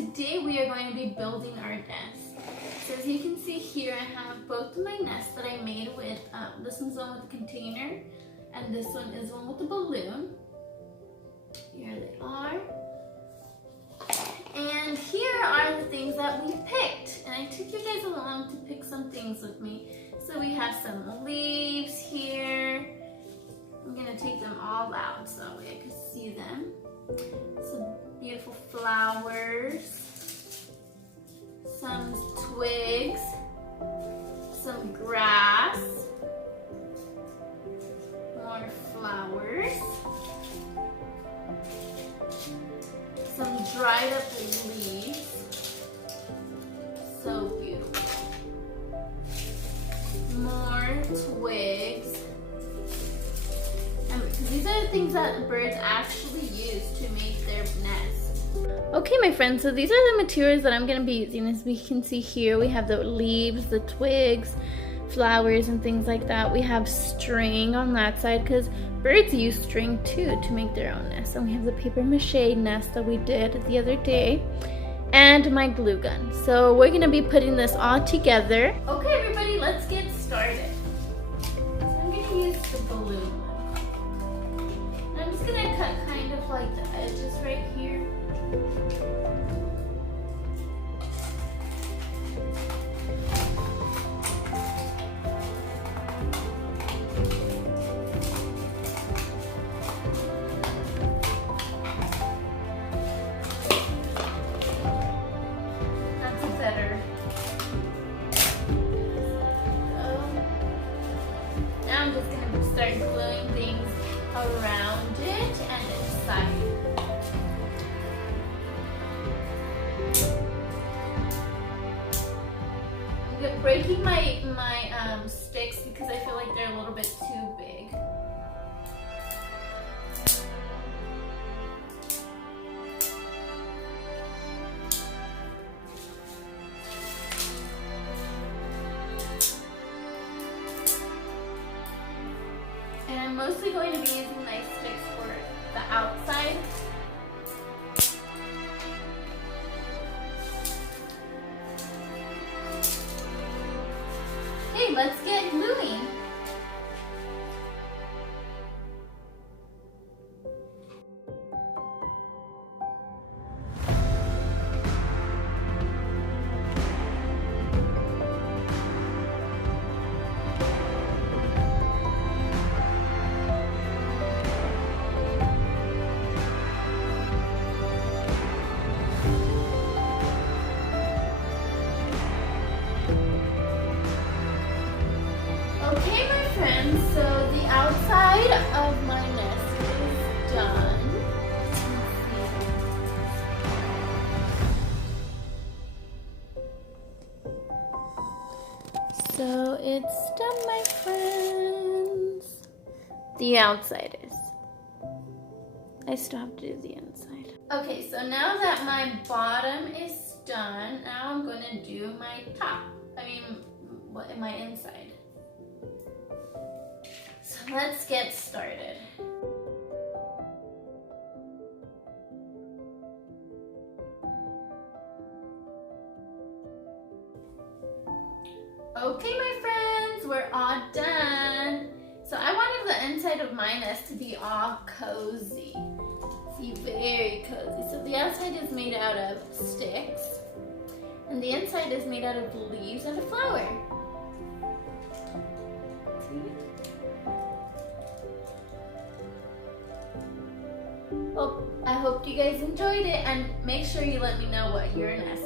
today we are going to be building our nest. So as you can see here, I have both of my nests that I made with, this one's one with a container, and this one is one with a balloon. Here they are. And here are the things that we picked. And I took you guys along to pick some things with me. So we have some leaves here. I'm gonna take them all out so that way I can see them. Some beautiful flowers, some twigs, some grass, more flowers, some dried up leaves, so beautiful, more twigs. These are the things that birds actually use to make their nest. Okay, my friends, so these are the materials that I'm going to be using. As we can see here, we have the leaves, the twigs, flowers, and things like that. We have string on that side because birds use string too to make their own nest. And we have the paper mache nest that we did the other day, and my glue gun. So we're going to be putting this all together. Okay, everybody, let's get started. So I'm going to use the balloon. I'm just gonna cut kind of like the edges right here. That's better. So, now I'm just gonna start gluing things around it and inside. I'm breaking my sticks because I feel like they're a little bit too big. And I'm mostly going to be using my sticks for the outside. Okay, let's get gluing. Okay, my friends, so the outside of my nest is done. So it's done, my friends. The outside is. I still have to do the inside. Okay, so now that my bottom is done, now I'm going to do my top. My inside. So let's get started. Okay, my friends, we're all done. So I wanted the inside of my nest to be all cozy. See, very cozy. So the outside is made out of sticks, and the inside is made out of leaves and a flower. Well, I hope you guys enjoyed it, and make sure you let me know what your nest